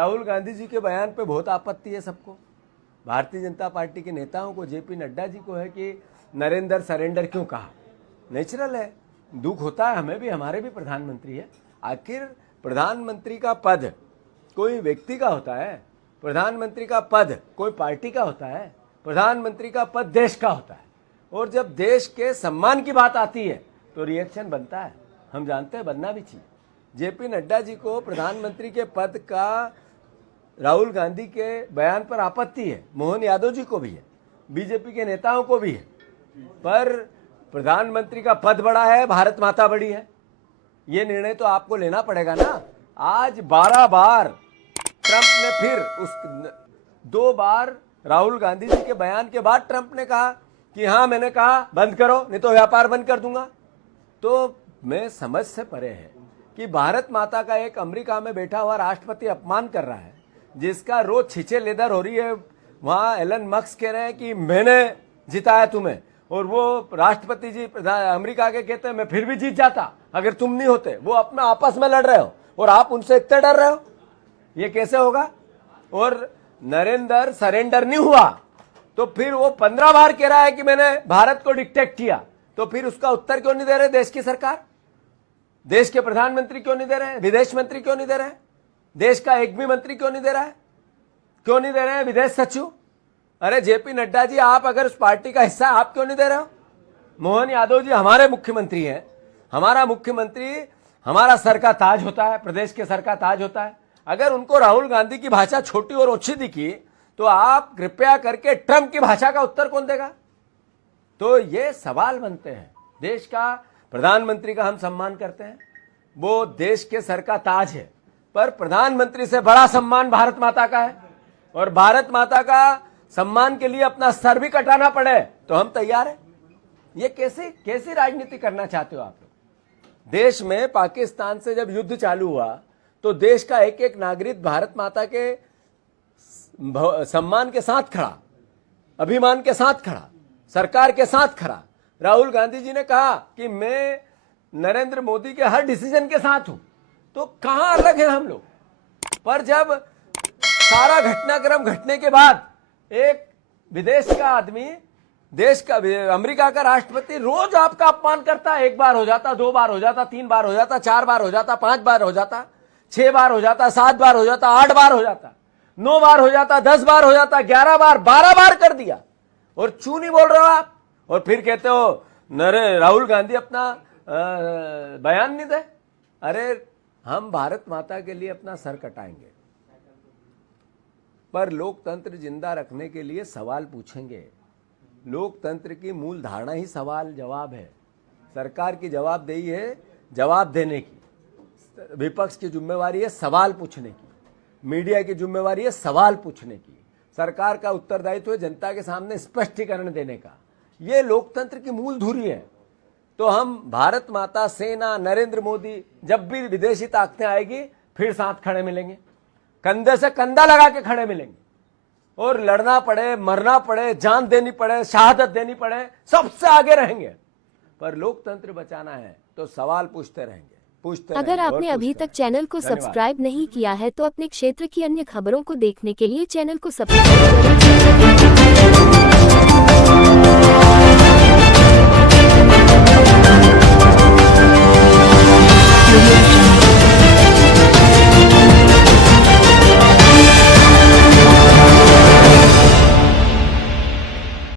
राहुल गांधी जी के बयान पे बहुत आपत्ति है सबको, भारतीय जनता पार्टी के नेताओं को, जेपी नड्डा जी को है कि नरेंद्र सरेंडर क्यों कहा। नेचुरल है, दुख होता है, हमें भी, हमारे भी प्रधानमंत्री है। आखिर प्रधानमंत्री का पद कोई व्यक्ति का होता है, प्रधानमंत्री का पद कोई पार्टी का होता है, प्रधानमंत्री का पद देश का होता है। और जब देश के सम्मान की बात आती है तो रिएक्शन बनता है, हम जानते हैं, बनना भी चाहिए। जेपी नड्डा जी को प्रधानमंत्री के पद का राहुल गांधी के बयान पर आपत्ति है, मोहन यादव जी को भी है, बीजेपी के नेताओं को भी है, पर प्रधानमंत्री का पद बड़ा है, भारत माता बड़ी है, ये निर्णय तो आपको लेना पड़ेगा ना। आज 12 बार ट्रंप ने फिर 2 बार राहुल गांधी जी के बयान के बाद ट्रंप ने कहा कि हाँ, मैंने कहा बंद करो नहीं तो व्यापार बंद कर दूंगा। तो मैं समझ से परे है कि भारत माता का एक अमेरिका में बैठा हुआ राष्ट्रपति अपमान कर रहा है, जिसका रोज छींचे लेदर हो रही है। वहां एलन मस्क कह रहे हैं कि मैंने जिताया तुम्हें, और वो राष्ट्रपति जी अमेरिका के कहते हैं मैं फिर भी जीत जाता अगर तुम नहीं होते। वो अपना आपस में लड़ रहे हो और आप उनसे इतने डर रहे हो, ये कैसे होगा। और नरेंद्र सरेंडर नहीं हुआ तो फिर वो 15 बार कह रहा है कि मैंने भारत को डिक्टेट किया, तो फिर उसका उत्तर क्यों नहीं दे रहे देश की सरकार, देश के प्रधानमंत्री क्यों नहीं दे रहे हैं, विदेश मंत्री क्यों नहीं दे रहे हैं, देश का एक भी मंत्री क्यों नहीं दे रहा है, क्यों नहीं दे रहे हैं विदेश सचिव। अरे जेपी नड्डा जी, आप अगर उस पार्टी का हिस्सा, आप क्यों नहीं दे रहे हो। मोहन यादव जी हमारे मुख्यमंत्री हैं, हमारा मुख्यमंत्री हमारा सर का ताज होता है, प्रदेश के सर का ताज होता है। अगर उनको राहुल गांधी की भाषा छोटी और ओछी दिखी तो आप कृपया करके ट्रंप की भाषा का उत्तर कौन देगा। तो ये सवाल बनते हैं। देश का प्रधानमंत्री का हम सम्मान करते हैं, वो देश के सर का ताज है, पर प्रधानमंत्री से बड़ा सम्मान भारत माता का है, और भारत माता का सम्मान के लिए अपना सर भी कटाना पड़े तो हम तैयार हैं। ये कैसी राजनीति करना चाहते हो आप लोग। देश में पाकिस्तान से जब युद्ध चालू हुआ तो देश का एक एक नागरिक भारत माता के सम्मान के साथ खड़ा, अभिमान के साथ खड़ा, सरकार के साथ खड़ा। राहुल गांधी जी ने कहा कि मैं नरेंद्र मोदी के हर डिसीजन के साथ हूं, तो कहां अलग है हम लोग। पर जब सारा घटनाक्रम घटने के बाद एक विदेश का आदमी, देश का, अमेरिका का राष्ट्रपति रोज आपका अपमान करता है, 1 बार हो जाता, 2 बार हो जाता, 3 बार हो जाता, 4 बार हो जाता, 5 बार हो जाता, 6 बार हो जाता, 7 बार हो जाता, 8 बार हो जाता, 9 बार हो जाता, 10 बार हो जाता, 11 बार, 12 बार कर दिया, और चू नहीं बोल रहे हो आप। और फिर कहते हो राहुल गांधी अपना बयान नहीं दे। अरे हम भारत माता के लिए अपना सर कटाएंगे, पर लोकतंत्र जिंदा रखने के लिए सवाल पूछेंगे। लोकतंत्र की मूल धारणा ही सवाल जवाब है। सरकार की जवाबदेही है जवाब देने की, विपक्ष की जिम्मेवारी है सवाल पूछने की, मीडिया की जिम्मेवारी है सवाल पूछने की, सरकार का उत्तरदायित्व है जनता के सामने स्पष्टीकरण देने का। ये लोकतंत्र की मूल धुरी है। तो हम भारत माता, सेना, नरेंद्र मोदी, जब भी विदेशी ताकतें आएगी फिर साथ खड़े मिलेंगे, कंधे से कंधा लगा के खड़े मिलेंगे, और लड़ना पड़े, मरना पड़े, जान देनी पड़े, शहादत देनी पड़े, सबसे आगे रहेंगे। पर लोकतंत्र बचाना है तो सवाल पूछते रहेंगे। अगर आपने अभी तक चैनल को सब्सक्राइब नहीं किया है तो अपने क्षेत्र की अन्य खबरों को देखने के लिए चैनल को सब्सक्राइब करें।